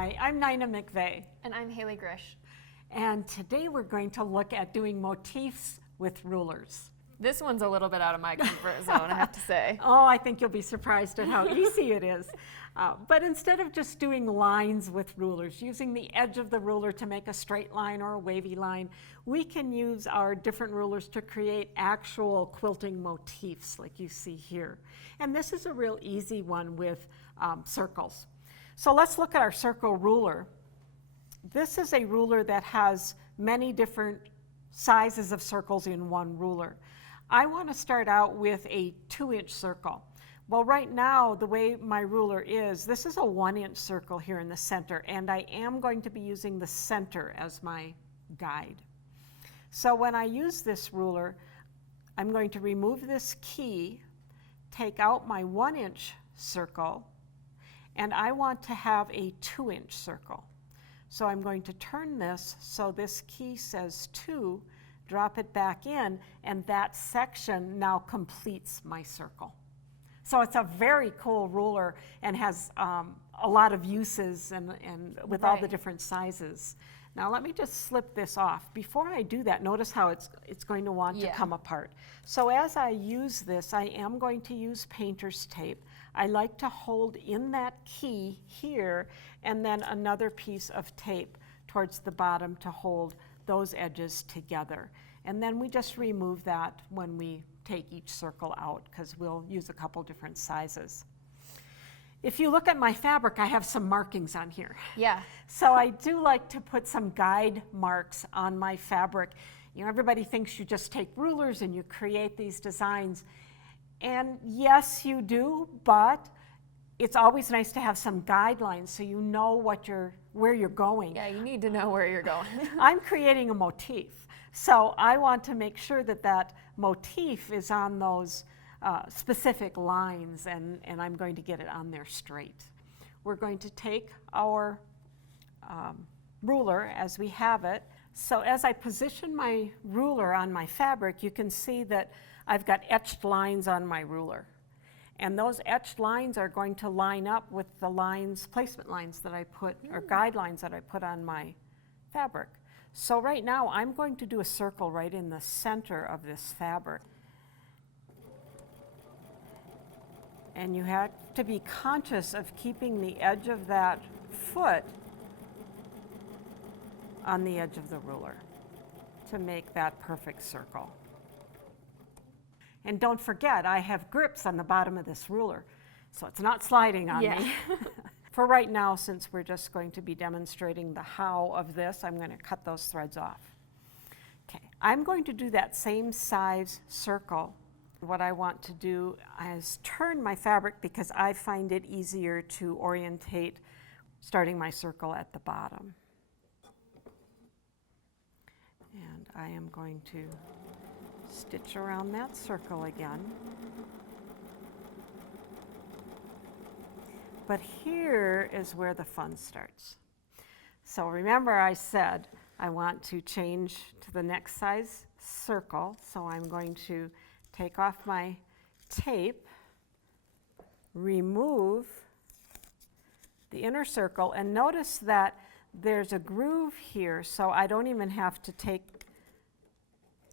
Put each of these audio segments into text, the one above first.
Hi, I'm Nina McVeigh. And I'm Haley Grish. And today we're going to look at doing motifs with rulers. This one's a little bit out of my comfort zone, I have to say. Oh, I think you'll be surprised at how easy it is. But instead of just doing lines with rulers, using the edge of the ruler to make a straight line or a wavy line, we can use our different rulers to create actual quilting motifs like you see here. And this is a real easy one with circles. So let's look at our circle ruler. This is a ruler that has many different sizes of circles in one ruler. I want to start out with a 2-inch circle. Well, right now, the way my ruler is, this is a 1-inch circle here in the center, and I am going to be using the center as my guide. So when I use this ruler, I'm going to remove this key, take out my 1-inch circle, and I want to have a 2-inch circle. So I'm going to turn this so this key says 2, drop it back in, and that section now completes my circle. So it's a very cool ruler and has a lot of uses and with all the different sizes. Now let me just slip this off. Before I do that, notice how it's going to want to come apart. So as I use this, I am going to use painter's tape. I like to hold in that key here and then another piece of tape towards the bottom to hold those edges together. And then we just remove that when we take each circle out because we'll use a couple different sizes. If you look at my fabric, I have some markings on here. Yeah. So I do like to put some guide marks on my fabric. You know, everybody thinks you just take rulers and you create these designs. And yes, you do, but it's always nice to have some guidelines so you know where you're going. Yeah, you need to know where you're going. I'm creating a motif. So I want to make sure that that motif is on those specific lines, and I'm going to get it on there straight. We're going to take our ruler as we have it. So as I position my ruler on my fabric, you can see that I've got etched lines on my ruler. And those etched lines are going to line up with the lines, placement lines that I put, or guidelines that I put on my fabric. So right now, I'm going to do a circle right in the center of this fabric. And you have to be conscious of keeping the edge of that foot on the edge of the ruler to make that perfect circle. And don't forget, I have grips on the bottom of this ruler, so it's not sliding on me. For right now, since we're just going to be demonstrating the how of this, I'm going to cut those threads off. Okay, I'm going to do that same size circle. What I want to do is turn my fabric because I find it easier to orientate starting my circle at the bottom. And I am going to stitch around that circle again. But here is where the fun starts. So remember I said I want to change to the next size circle, so I'm going to take off my tape, remove the inner circle, and notice that there's a groove here, so I don't even have to take.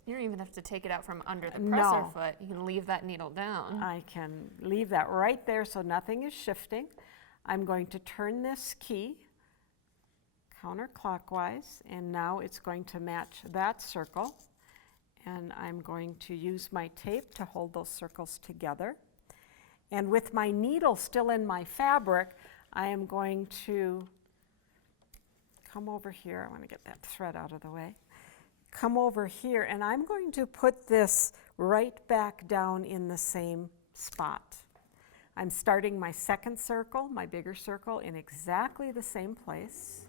You don't even have to take it out from under the presser foot. You can leave that needle down. I can leave that right there so nothing is shifting. I'm going to turn this key counterclockwise, and now it's going to match that circle. And I'm going to use my tape to hold those circles together. And with my needle still in my fabric, I am going to come over here. I want to get that thread out of the way. Come over here, and I'm going to put this right back down in the same spot. I'm starting my second circle, my bigger circle, in exactly the same place.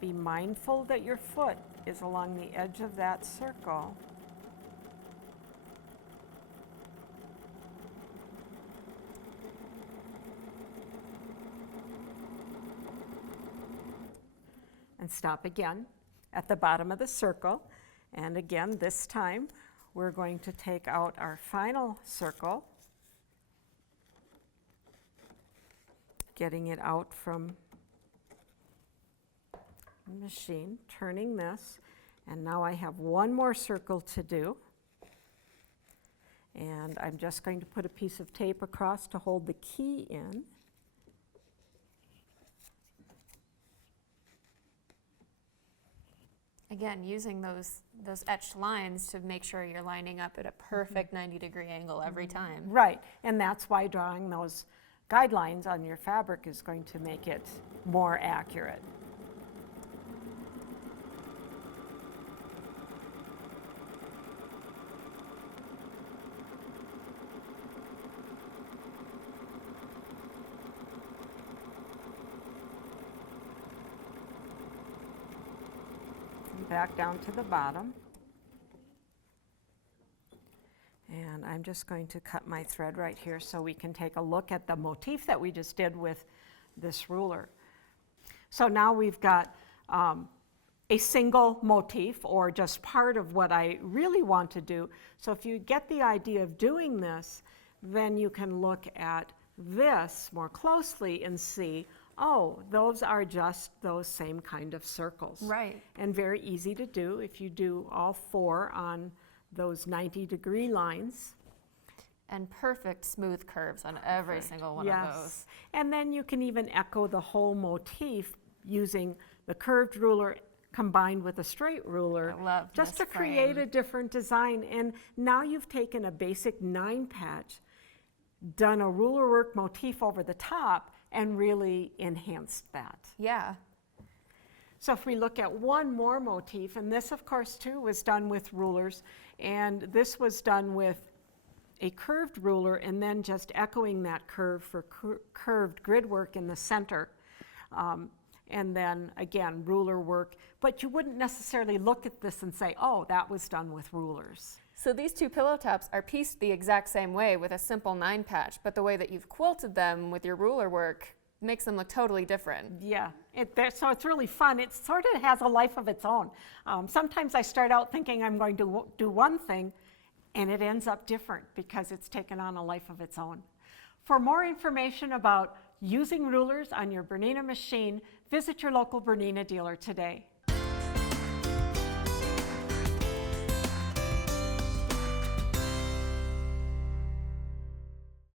Be mindful that your foot is along the edge of that circle. And stop again at the bottom of the circle. And again, this time, we're going to take out our final circle, getting it out from machine, turning this, and now I have one more circle to do. And I'm just going to put a piece of tape across to hold the key in. Again, using those etched lines to make sure you're lining up at a perfect 90-degree angle every time. Right, and that's why drawing those guidelines on your fabric is going to make it more accurate. Back down to the bottom. And I'm just going to cut my thread right here so we can take a look at the motif that we just did with this ruler. So now we've got a single motif, or just part of what I really want to do. So if you get the idea of doing this, then you can look at this more closely and see, oh, those are just those same kind of circles. Right. And very easy to do if you do all four on those 90-degree lines. And perfect smooth curves on every single one of those. And then you can even echo the whole motif using the curved ruler combined with a straight ruler, I love just to this create frame. a different design. And now you've taken a basic 9-patch, done a ruler work motif over the top, and really enhanced that. Yeah. So if we look at one more motif, and this of course too was done with rulers, and this was done with a curved ruler and then just echoing that curve for curved grid work in the center. And then again, ruler work, but you wouldn't necessarily look at this and say, oh, that was done with rulers. So these two pillow tops are pieced the exact same way with a simple 9-patch, but the way that you've quilted them with your ruler work makes them look totally different. Yeah, so it's really fun. It sort of has a life of its own. Sometimes I start out thinking I'm going to do one thing, and it ends up different because it's taken on a life of its own. For more information about using rulers on your Bernina machine, visit your local Bernina dealer today.